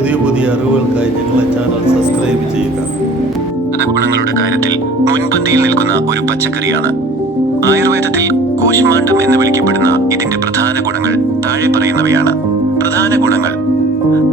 പുതിയ പുതിയ അറിവുകൾക്കായി ഞങ്ങളെ ചാനൽ സബ്സ്ക്രൈബ് ചെയ്യുക. ഗുണങ്ങളുടെ കാര്യത്തിൽ മുൻപന്തിയിൽ നിൽക്കുന്ന ഒരു പച്ചക്കറിയാണ്. ആയുർവേദത്തിൽ കൂശ്മാണ്ഡം എന്ന് വിളിക്കപ്പെടുന്ന ഇതിന്റെ പ്രധാന ഗുണങ്ങൾ താഴെ പറയുന്നവയാണ്. പ്രധാന ഗുണങ്ങൾ: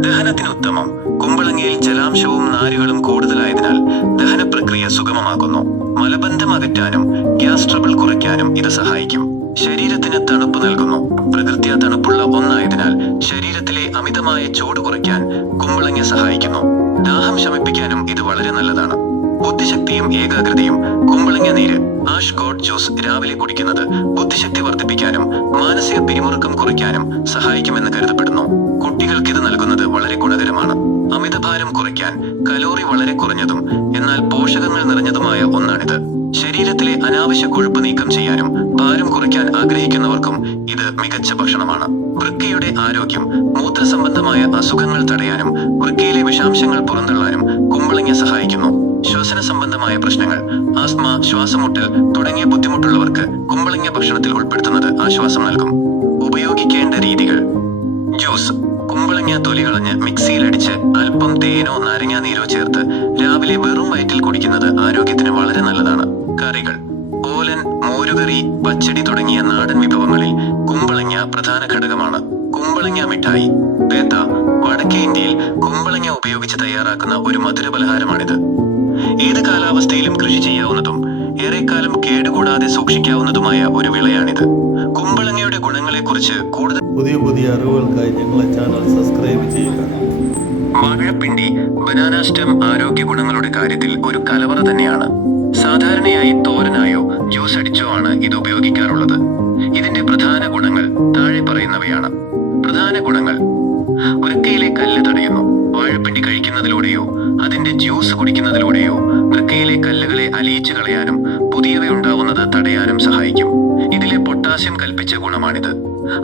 ദഹനത്തിന് ഉത്തമം. കുമ്പളങ്ങയിൽ ജലാംശവും നാരുകളും കൂടുതലായതിനാൽ ദഹന പ്രക്രിയ സുഗമമാക്കുന്നു. മലബന്ധം അകറ്റാനും ഗ്യാസ് ട്രബിൾ കുറയ്ക്കാനും ഇത് സഹായിക്കും. ശരീരത്തിന് തണുപ്പ് നൽകുന്നു. പ്രകൃത്യാ തണുപ്പുള്ള ഒന്നായതിനാൽ ശരീരത്തിലെ അമിതമായ ചൂട് കുറയ്ക്കാൻ കുമ്പളങ്ങ സഹായിക്കുന്നു. ദാഹം ശമിപ്പിക്കാനും ഇത് വളരെ നല്ലതാണ്. ബുദ്ധിശക്തിയും ഏകാഗ്രതയും: കുമ്പളങ്ങ നീര് ആഷ് ഗോഡ് ജ്യൂസ് രാവിലെ കുടിക്കുന്നത് ബുദ്ധിശക്തി വർദ്ധിപ്പിക്കാനും മാനസിക പിരിമുറുക്കം കുറയ്ക്കാനും സഹായിക്കുമെന്ന് കരുതപ്പെടുന്നു. കുട്ടികൾക്ക് ഇത് നൽകുന്നത് വളരെ ഗുണകരമാണ്. അമിതഭാരം കുറയ്ക്കാൻ കലോറി വളരെ കുറഞ്ഞതും എന്നാൽ പോഷകങ്ങൾ നിറഞ്ഞതുമായ ഒന്നാണിത്. ശരീരത്തിലെ അനാവശ്യ കൊഴുപ്പ് നീക്കം ചെയ്യാനും ഭാരം കുറയ്ക്കാൻ ആഗ്രഹിക്കുന്നവർക്കും ഇത് മികച്ച ഭക്ഷണമാണ്. വൃക്കയുടെ ആരോഗ്യം: മൂത്രസംബന്ധമായ അസുഖങ്ങൾ തടയാനും വൃക്കയിലെ വിഷാംശങ്ങൾ പുറന്തള്ളാനും കുമ്പളങ്ങ സഹായിക്കുന്നു. ശ്വസന സംബന്ധമായ പ്രശ്നങ്ങൾ: ആസ്മ, ശ്വാസമുട്ടൽ തുടങ്ങിയ ബുദ്ധിമുട്ടുള്ളവർക്ക് കുമ്പളങ്ങ ഭക്ഷണത്തിൽ ഉൾപ്പെടുത്തുന്നത് ആശ്വാസം നൽകും. ഉപയോഗിക്കേണ്ട രീതികൾ: ജ്യൂസ്: കുമ്പളങ്ങ തൊലി കളഞ്ഞ് മിക്സിയിലടിച്ച് അല്പം തേനോ നാരങ്ങാനീരോ ചേർത്ത് രാവിലെ വെറും വയറ്റിൽ കുടിക്കുന്നത് ആരോഗ്യത്തിന് വളരെ നല്ലതാണ്. കറികൾ: ഓലൻ, മോരുകറി, പച്ചടി തുടങ്ങിയ നാടൻ വിഭവങ്ങളിൽ കുമ്പളങ്ങ പ്രധാന ഘടകമാണ്. കുമ്പളങ്ങ മിഠായി: പേത്ത, വടക്കേ ഇന്ത്യയിൽ കുമ്പളങ്ങ ഉപയോഗിച്ച് തയ്യാറാക്കുന്ന ഒരു മധുരപലഹാരമാണിത്. ഏത് കാലാവസ്ഥയിലും കൃഷി ചെയ്യാവുന്നതും ഏറെക്കാലം കേടുകൂടാതെ സൂക്ഷിക്കാവുന്നതുമായ ഒരു വിളയാണിത്. കുമ്പളങ്ങയുടെ ഗുണങ്ങളെക്കുറിച്ച് കൂടുതൽ പുതിയ പുതിയ അറിവുകൾക്കായി ഞങ്ങളെ ചാനൽ സബ്സ്ക്രൈബ് ചെയ്യുക. വാഴപ്പിണ്ടി ബനാന സ്റ്റെം ആരോഗ്യ ഗുണങ്ങളുടെ കാര്യത്തിൽ ഒരു കലവറ തന്നെയാണ്. സാധാരണയായി തോരനായോ ജ്യൂസ് അടിച്ചോ ആണ് ഇത് ഉപയോഗിക്കാറുള്ളത്. ഇതിന്റെ പ്രധാന ഗുണങ്ങൾ താഴെ പറയുന്നവയാണ്. പ്രധാന ഗുണങ്ങൾ: വൃക്കയിലെ കല്ല് തടയുന്നു. വാഴപ്പിണ്ടി കഴിക്കുന്നതിലൂടെയോ അതിന്റെ ജ്യൂസ് കുടിക്കുന്നതിലൂടെയോ വൃക്കയിലെ കല്ലുകളെ അലിയിച്ചു കളയാനും പുതിയവയുണ്ടാവുന്നത് തടയാനും സഹായിക്കും. ഇതിലെ പൊട്ടാസ്യം കൽപ്പിച്ച ഗുണമാണിത്.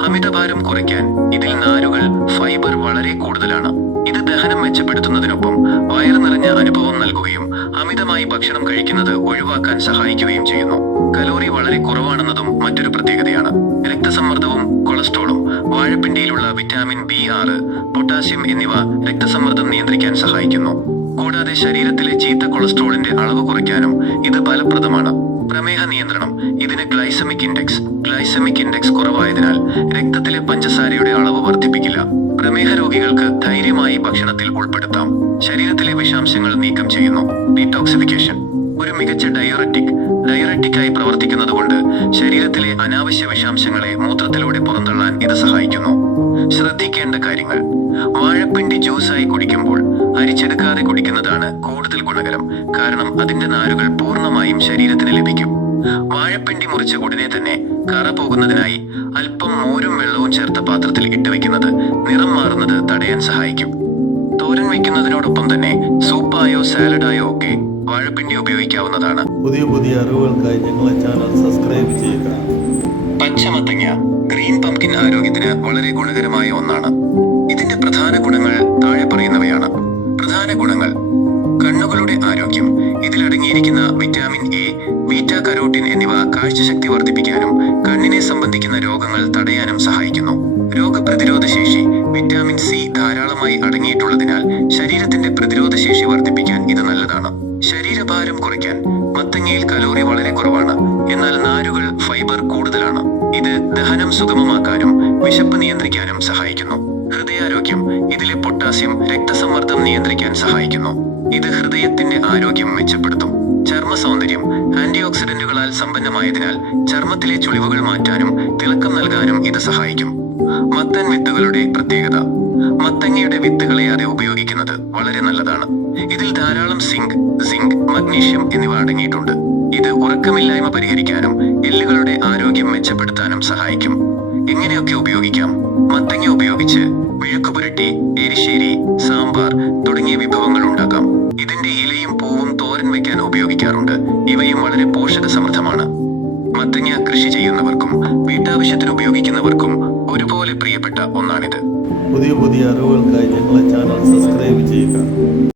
അമിതഭാരം കുറയ്ക്കാൻ ഇതിൽ നാരുകൾ, ഫൈബർ വളരെ കൂടുതലാണ്. ഇത് ദഹനം മെച്ചപ്പെടുത്തുന്നതിനൊപ്പം വയറ് നിറഞ്ഞ അനുഭവം നൽകുകയും അമിതമായി ഭക്ഷണം കഴിക്കുന്നത് ഒഴിവാക്കാൻ സഹായിക്കുകയും ചെയ്യുന്നു. കലോറി വളരെ കുറവാണെന്നതും മറ്റൊരു പ്രത്യേകതയാണ്. രക്തസമ്മർദ്ദവും കൊളസ്ട്രോളും: വാഴപ്പിണ്ടിയിലുള്ള വിറ്റാമിൻ B6, പൊട്ടാസ്യം എന്നിവ രക്തസമ്മർദ്ദം നിയന്ത്രിക്കാൻ സഹായിക്കുന്നു. കൂടാതെ ശരീരത്തിലെ ചീത്ത കൊളസ്ട്രോളിന്റെ അളവ് കുറയ്ക്കാനും ഇത് ഫലപ്രദമാണ്. പ്രമേഹ നിയന്ത്രണം: ഇതിന് ഗ്ലൈസമിക് ഇൻഡെക്സ് കുറവായതിനാൽ രക്തത്തിലെ പഞ്ചസാരയുടെ അളവ് വർദ്ധിപ്പിക്കില്ല. പ്രമേഹ രോഗികൾക്ക് ധൈര്യമായി ഭക്ഷണത്തിൽ ഉൾപ്പെടുത്താം. ശരീരത്തിലെ വിഷാംശങ്ങൾ നീക്കം ചെയ്യുന്നു. ഡീടോക്സിഫിക്കേഷൻ: ഒരു മികച്ച ഡയററ്റിക്കായി പ്രവർത്തിക്കുന്നതുകൊണ്ട് ശരീരത്തിലെ അനാവശ്യ വിഷാംശങ്ങളെ മൂത്രത്തിലൂടെ പുറന്തള്ളാൻ ഇത് സഹായിക്കുന്നു. ശ്രദ്ധിക്കേണ്ട കാര്യങ്ങൾ: വാഴപ്പിണ്ടി ജ്യൂസായി കുടിക്കുമ്പോൾ അരിച്ചെടുക്കാതെ കുടിക്കുന്നതാണ് കൂടുതൽ ഗുണകരം. കാരണം അതിന്റെ നാരുകൾ പൂർണ്ണമായും ശരീരത്തിന് ലഭിക്കും. വാഴപ്പിണ്ടി മുറിച്ച ഉടനെ തന്നെ കറ പോകുന്നതിനായി അല്പം മോരും വെള്ളവും ചേർത്ത പാത്രത്തിൽ ഇട്ടുവെക്കുന്നത് നിറം മാറുന്നത് തടയാൻ സഹായിക്കും. തോരൻ വയ്ക്കുന്നതിനോടൊപ്പം തന്നെ സൂപ്പായോ സാലഡായോ ഒക്കെ വാഴപ്പിണ്ടി ഉപയോഗിക്കാവുന്നതാണ്. പുതിയ പുതിയ അറിവുകൾക്കായി ഞങ്ങളെ ചാനൽ സബ്സ്ക്രൈബ് ചെയ്യുക. പച്ചമത്തങ്ങ ഗ്രീൻ പംകിൻ ആരോഗ്യത്തിന് വളരെ ഗുണകരമായ ഒന്നാണ്. ഇതിന്റെ പ്രധാന ഗുണങ്ങൾ താഴെ പറയുന്നവയാണ്. പ്രധാന ഗുണങ്ങൾ: കണ്ണുകളുടെ ആരോഗ്യം: ഇതിലടങ്ങിയിരിക്കുന്ന വിറ്റാമിൻ എ, ബീറ്റാ കരോട്ടിൻ എന്നിവ കാഴ്ചശക്തി വർദ്ധിപ്പിക്കാനും കണ്ണിനെ സംബന്ധിക്കുന്ന രോഗങ്ങൾ തടയാനും സഹായിക്കുന്നു. രോഗപ്രതിരോധ ശേഷി: വിറ്റാമിൻ സി ധാരാളമായി അടങ്ങിയിട്ടുള്ളതിനാൽ ശരീരത്തിന്റെ പ്രതിരോധ ശേഷി വർദ്ധിപ്പിക്കാൻ ഇത് നല്ലതാണ്. ശരീരഭാരം കുറയ്ക്കാൻ: മത്തങ്ങയിൽ കലോറി വളരെ കുറവാണ്, എന്നാൽ നാരുകൾ, ഫൈബർ കൂടുതലാണ്. ഇത് ദഹനം സുഗമമാക്കാനും വിശപ്പ് നിയന്ത്രിക്കാനും സഹായിക്കുന്നു. ഹൃദയാരോഗ്യം: ഇതിലെ പൊട്ടാസ്യം രക്തസമ്മർദ്ദം നിയന്ത്രിക്കാൻ സഹായിക്കുന്നു. ഇത് ഹൃദയത്തിന്റെ ആരോഗ്യം മെച്ചപ്പെടുത്തും. ചർമ്മ സൗന്ദര്യം: ആന്റി ഓക്സിഡന്റുകളാൽ സമ്പന്നമായതിനാൽ ചർമ്മത്തിലെ ചുളിവുകൾ മാറ്റാനും തിളക്കം നൽകാനും ഇത് സഹായിക്കും. മത്തൻ വിത്തുകളുടെ പ്രത്യേകത: മത്തങ്ങയുടെ വിത്ത് കളയാതെ ഉപയോഗിക്കുന്നത് വളരെ നല്ലതാണ്. ഇതിൽ ധാരാളം സിങ്ക്, മഗ്നീഷ്യം എന്നിവ അടങ്ങിയിട്ടുണ്ട്. ഇത് ഉറക്കമില്ലായ്മ പരിഹരിക്കാനും എല്ലുകളുടെ ആരോഗ്യം മെച്ചപ്പെടുത്താനും സഹായിക്കും. എങ്ങനെയൊക്കെ ഉപയോഗിക്കാം? മത്തങ്ങ ഉപയോഗിച്ച് മെഴുക്കുപുരട്ടി, എരിശ്ശേരി, സാമ്പാർ തുടങ്ങിയ വിഭവങ്ങൾ ഉണ്ടാക്കാം. ഇതിന്റെ ഇലയും പൂവും തോരൻ വയ്ക്കാൻ ഉപയോഗിക്കാറുണ്ട്. ഇവയും വളരെ പോഷക സമൃദ്ധമാണ്. മത്തങ്ങ കൃഷി ചെയ്യുന്നവർക്കും വീട്ടാവശ്യത്തിന് ഉപയോഗിക്കുന്നവർക്കും ഒരുപോലെ പ്രിയപ്പെട്ട ഒന്നാണിത്. പുതിയ പുതിയ അറിവുകൾക്കായി ഞങ്ങളെ ചാനൽ സബ്സ്ക്രൈബ് ചെയ്യുക.